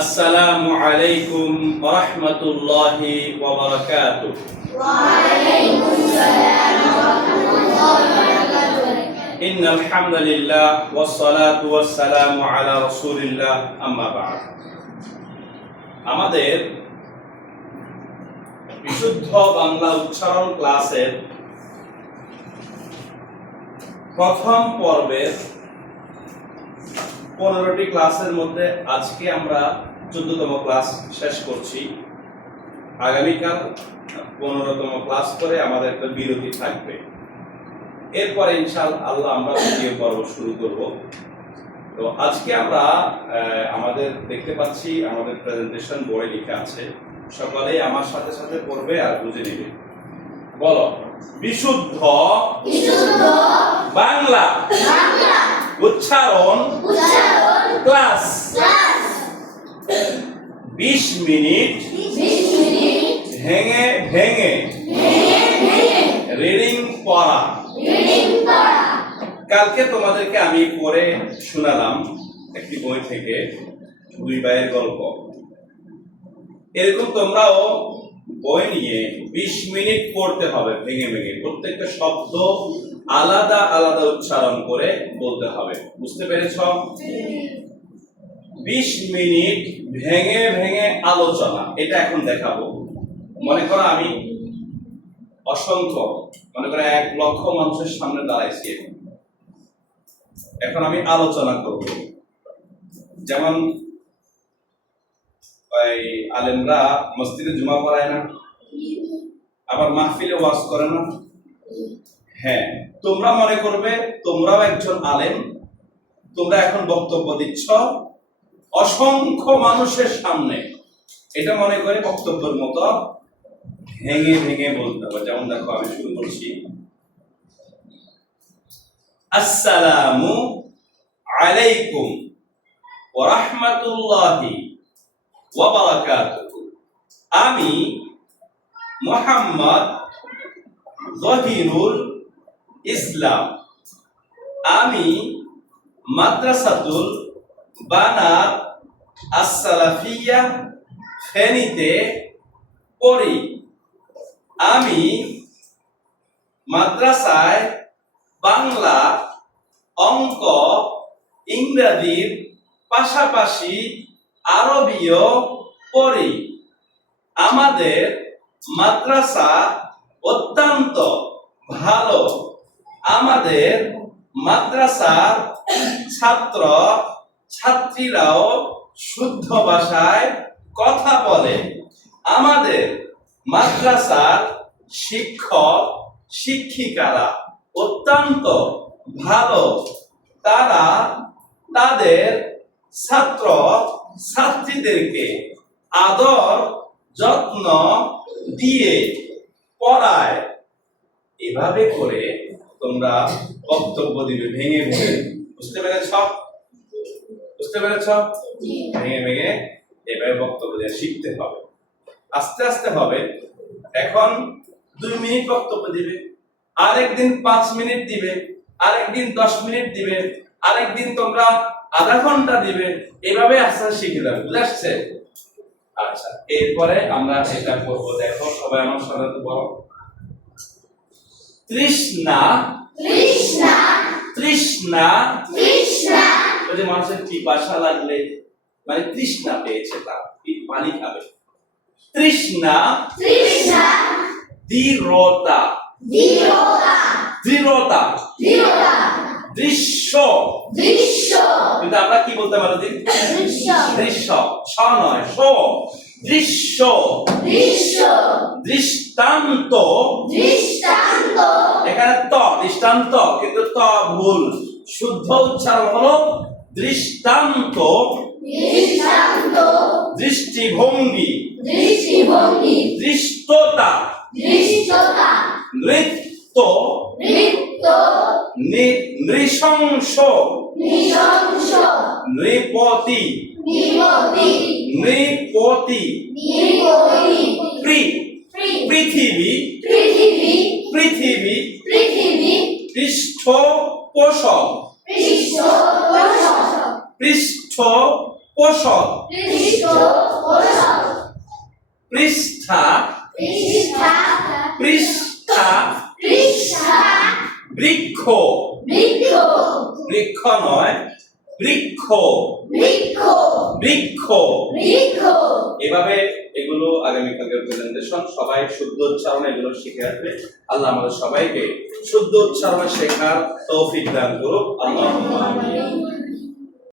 আসসালামু আলাইকুম ওয়া রাহমাতুল্লাহি ওয়া বারাকাতুহু। ওয়া আলাইকুম আসসালাম ওয়া রাহমাতুল্লাহি ওয়া বারাকাতুহু। ইন্নাল হামদালিল্লাহ ওয়াস সালাতু ওয়াস সালামু আলা রাসূলিল্লাহ, আম্মা বা'দ। আমাদের বিশুদ্ধ বাংলা উচ্চারণ ক্লাসের প্রথম পর্বের 15টি ক্লাসের মধ্যে আজকে আমরা 14তম ক্লাস শেষ করছি। আগামীকাল 15তম ক্লাস করে আমাদের একটা বিরতি থাকবে। এরপরে ইনশাআল্লাহ আমরা দ্বিতীয় পর্ব শুরু করব। তো আজকে আমরা আমাদের দেখতে পাচ্ছি আমাদের প্রেজেন্টেশন বোর্ডে লেখা আছে, সকলেই আমার সাথে সাথে পড়বে আর বুঝে নেবে। বলো, বিশুদ্ধ বাংলা উচ্চারণ ক্লাস 20 মিনিট ভেঙে ভেঙে রিডিং পড়া। কালকে তোমাদেরকে আমি পড়ে শোনালাম একটি বই থেকে, দুই ভাইয়ের গল্প। এরকম তোমরাও বই নিয়ে 20 মিনিট পড়তে হবে ভেঙে ভেঙে, প্রত্যেকটা শব্দ আলাদা আলাদা উচ্চারণ করে বলতে হবে। বুঝতে পেরেছ? 20 মিনিট ভেঙে ভেঙে আলোচনা, এটা এখন দেখাবো। মনে করো আমি অসংখ্য, মনে করো 1 লক্ষ মানুষের সামনে দাঁড়াইছি, এখন আমি আলোচনা করব। যেমন ওই আলেমরা মসজিদে জুমা পড়ায় না, আবার মাহফিলে ওয়াজ করে না? হ্যাঁ, তোমরা মনে করবে তোমরাও একজন আলেম, তোমরা এখন বক্তব্য দিচ্ছ অসংখ্য মানুষের সামনে, এটা মনে করে বক্তব্যের মতো ভেঙে ভেঙে বলতে হবে। যেমন দেখো, আমি শুরু করছি। আসসালামু আলাইকুম ওয়া রাহমাতুল্লাহি ওয়া বারাকাতুহু। আমি মুহাম্মদ জহিরুল ইসলাম, আমি মাদ্রাসাতুল বানার আস-সালাফিয়া ফেনীতে পড়ি। আমি মাদ্রাসায় বাংলা, অঙ্ক, ইংরেজির পাশাপাশি আরবিও পড়ি। আমাদের মাদ্রাসা অত্যন্ত ভালো। আমাদের মাদ্রাসার ছাত্র ছাত্রীরাও শুদ্ধ ভাষায় কথা বলে। আমাদের মাদ্রাসার শিক্ষক শিক্ষিকারা অত্যন্ত ভালো। তারা তাদের ছাত্র ছাত্রীদেরকে আদর যত্ন দিয়ে পড়ায়। এভাবে করে তোমরা বক্তব্য দিবে ভেঙে ভেঙে। বুঝতে পেরেছ? বুঝতে পেরেছ? ভেঙে ভেঙে এভাবে বক্তব্য দিয়ে শিখতে হবে, আস্তে আস্তে হবে। এখন 2 মিনিট বক্তব্য দিবে, আরেকদিন 5 মিনিট দিবে, আরেকদিন 10 মিনিট দিবে, আরেকদিন তোমরা আধা ঘন্টা দিবে। এভাবে আস্তে আস্তে শিখে যাবে। বুঝে আসছে? আচ্ছা, এরপরে আমরা এটা করব। দেখো, সবাই আমার সাথে বলো। তৃষ্ণা তৃষ্ণা তৃষ্ণা তৃষ্ণা। ওই যে মানুষের পিপাসা লাগলে, মানে তৃষ্ণা পেয়েছে, তার পানি খাবে। তৃষ্ণা তৃষ্ণা। দৃঢ়তা দৃঢ়তা দৃঢ়তা দৃঢ়তা। দৃশ্য দৃশ্য। কিন্তু আমরা কি বলতে পারি? দৃশ্য দৃশ্য, ছ নয়, স। দৃশ্য দৃশ্য। দৃষ্টান্ত দৃষ্টান্ত। এখানে ত দৃষ্টান্ত, কিন্তু ত ভুল। শুদ্ধ উচ্চারণ হলো দৃষ্টান্ত দৃষ্টান্ত। দৃষ্টিভঙ্গি দৃষ্টিভঙ্গি। দৃষ্টতা দৃষ্টতা। নৃত্য নৃত্য। নৃশংস নৃশংস। নৃপতি নৃপতি। নৃপতি নৃপতি। পৃথিবী পৃথিবী পৃথিবী পৃথিবী। পৃষ্ঠপোষক পৃষ্ঠপোষক পৃষ্ঠপোষক পৃষ্ঠা পৃষ্ঠা বৃক্ষ বৃক্ষ নয় বৃক্ষ বৃক্ষ এভাবে এগুলো আগামীকালের প্রেজেন্টেশন সবাই শুদ্ধ উচ্চারণ এগুলো শিখে আসবে। আল্লাহ আমাদের সবাইকে শুদ্ধ উচ্চারণ শেখার তৌফিক দান করুক। আল্লাহুম্মা আমিন।